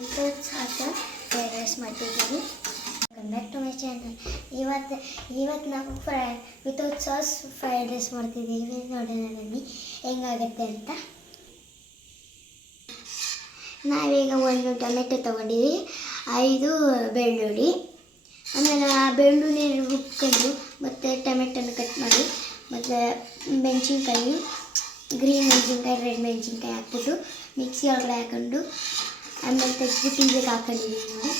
Without sauce fried rice ಮಾಡ್ತಿದ್ದೀವಿ. Welcome back to my channel. ಇವತ್ತು ನಾವು ವಿತೌಟ್ ಸಾಸ್ ಫ್ರೈಡ್ ರೈಸ್ ಮಾಡ್ತಿದ್ದೀವಿ. ನೋಡೋಣ ಬನ್ನಿ ಹೆಂಗಾಗುತ್ತೆ ಅಂತ. ನಾವೀಗ 1 ಟೊಮೆಟೊ ತೊಗೊಂಡಿವಿ, 5 ಬೆಳ್ಳುಳ್ಳಿ. ಆಮೇಲೆ ಆ ಬೆಳ್ಳುಳ್ಳಿ ರುಬ್ಕೊಂಡು ಮತ್ತು ಟೊಮೆಟೊನ ಕಟ್ ಮಾಡಿ ಮತ್ತು ಮೆಣಸಿನ್ಕಾಯಿ, ಗ್ರೀನ್ ಮೆಣಸಿನ್ಕಾಯಿ, ರೆಡ್ ಮೆಣಸಿನ್ಕಾಯಿ ಹಾಕ್ಬಿಟ್ಟು ಮಿಕ್ಸಿ ಒಳಗಡೆ ಹಾಕೊಂಡು ಆಮೇಲೆ ತೆಗೆದ್ಬಿಟ್ಟು ಇದಕ್ಕೆ ಹಾಕೊಂಡಿದ್ದೀವಿ.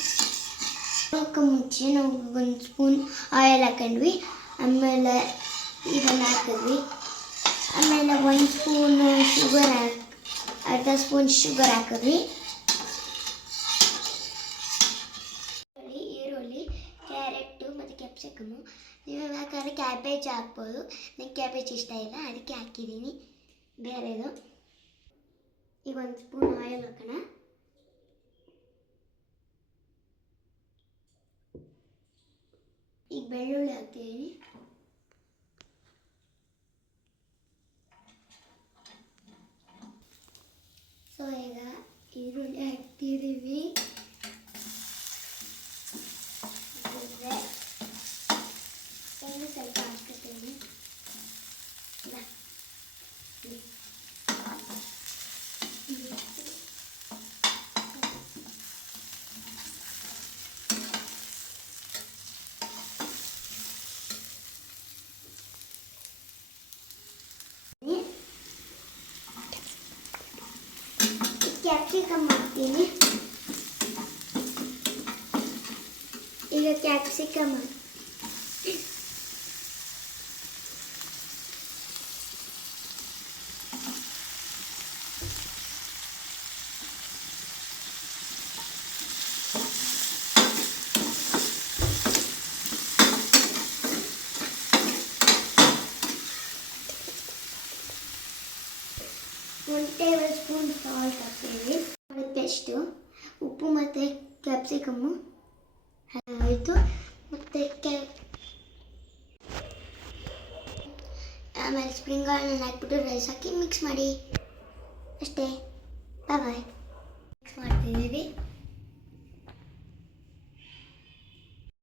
ನಾವು ಅದಕ್ಕೆ ಮುಂಚೆ ನಾವು 1 ಸ್ಪೂನ್ ಆಯಿಲ್ ಹಾಕೊಂಡ್ವಿ. ಆಮೇಲೆ ಇದನ್ನು ಹಾಕಿದ್ವಿ. ಆಮೇಲೆ 1 ಸ್ಪೂನ್ ಅರ್ಧ ಸ್ಪೂನ್ ಶುಗರ್ ಹಾಕಿದ್ವಿ. ಈರುಳ್ಳಿ, ಕ್ಯಾರೆಟು ಮತ್ತು ಕ್ಯಾಪ್ಸಿಕಮ್ಮು. ನೀವು ಬೇಕಾದ್ರೆ ಕ್ಯಾಬೇಜ್ ಹಾಕ್ಬೋದು. ನನಗೆ ಕ್ಯಾಬೇಜ್ ಇಷ್ಟ ಇಲ್ಲ, ಅದಕ್ಕೆ ಹಾಕಿದ್ದೀನಿ ಬೇರೆದು. ಈಗ 1 ಸ್ಪೂನ್ ಆಯಿಲ್ ಹಾಕೋಣ. ಈಗ ಬೆಳ್ಳುಳ್ಳಿ ಹಾಕ್ತಿದ್ದೀನಿ. ಸೊ ಈಗ ಈರುಳ್ಳಿ ಹಾಕ್ತಿದ್ದೀವಿ. ಸ್ವಲ್ಪ ಹಾಕ್ತೀನಿ. ಕ್ಯಾಪ್ಸಿಕಮ್ ಹಾಕ್ತೀನಿ. ಈಗ ಕ್ಯಾಪ್ಸಿಕಮ್ ಒಂದು ಟೇಬಲ್ ಸ್ಪೂನ್ ಸಾಲ್ಟ್ ಹಾಕ್ತೀವಿ. ಪೇಸ್ಟು, ಉಪ್ಪು ಮತ್ತು ಕ್ಯಾಪ್ಸಿಕಮ್ಮು ಆಯಿತು. ಮತ್ತು ಆಮೇಲೆ ಸ್ಪ್ರಿಂಗ್ ಆನಿಯನ್ ಹಾಕ್ಬಿಟ್ಟು ರೈಸ್ ಹಾಕಿ ಮಿಕ್ಸ್ ಮಾಡಿ ಅಷ್ಟೇ. ಬಾಯ್. ಮಿಕ್ಸ್ ಮಾಡ್ತಿದ್ದೀವಿ.